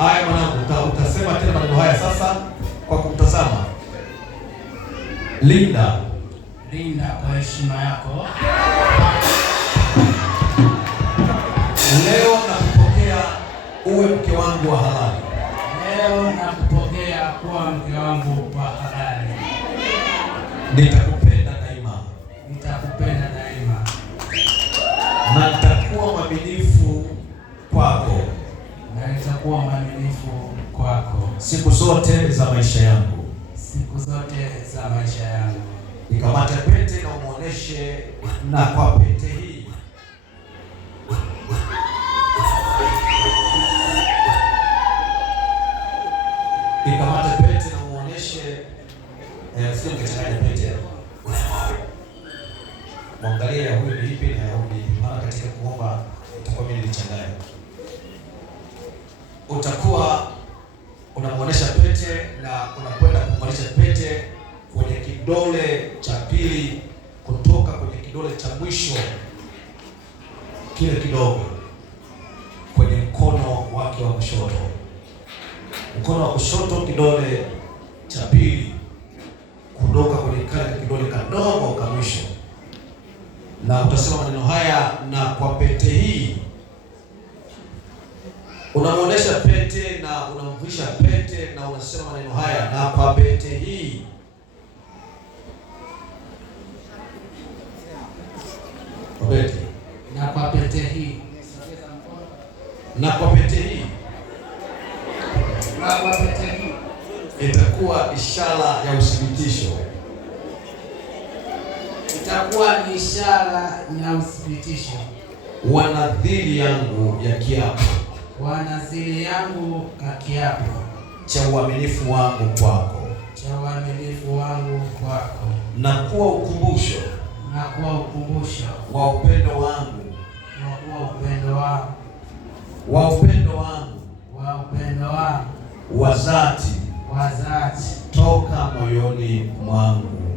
Haya mwanangu, utasema tena maneno haya sasa kwa kumtazama. Linda kwa heshima yako. Leo nakupokea uwe mke wangu wa halali. Leo nakupokea kuwa mke wangu wa halali. Nitakupenda daima. Na nitakuwa mwaminifu kwako. Siku zote za maisha yangu. Nikamate pete na umuoneshe, na kwa pete hii nikamate pete na umuoneshe, sio mkichanganya pete. Mwangalie ya huyu ni ipi na ya huyu ni ipi, maana katika kuomba utakuwa mimi nilichanganya. Utakuwa unamuonesha pete na unakwenda kumalisha pete kwenye kidole cha pili kutoka kwenye kidole cha mwisho kile kidogo kwenye mkono wake wa kushoto. Mkono wa kushoto kidole cha pili kutoka kwenye kile kidole kadogo ka mwisho. Na utasema maneno haya, na kwa pete hii unamuonesha pete na unamvisha pete na unasema maneno haya, na kwa pete hii pete, na kwa pete hii, na kwa pete hii, na kwa pete hii itakuwa ishara ya uthibitisho. Itakuwa ni ishara ya uthibitisho wa nadhiri yangu ya kiapo. Cha uaminifu wangu kwako. Na kuwa ukumbusho. Wa upendo wangu. Wa dhati. Toka moyoni mwangu.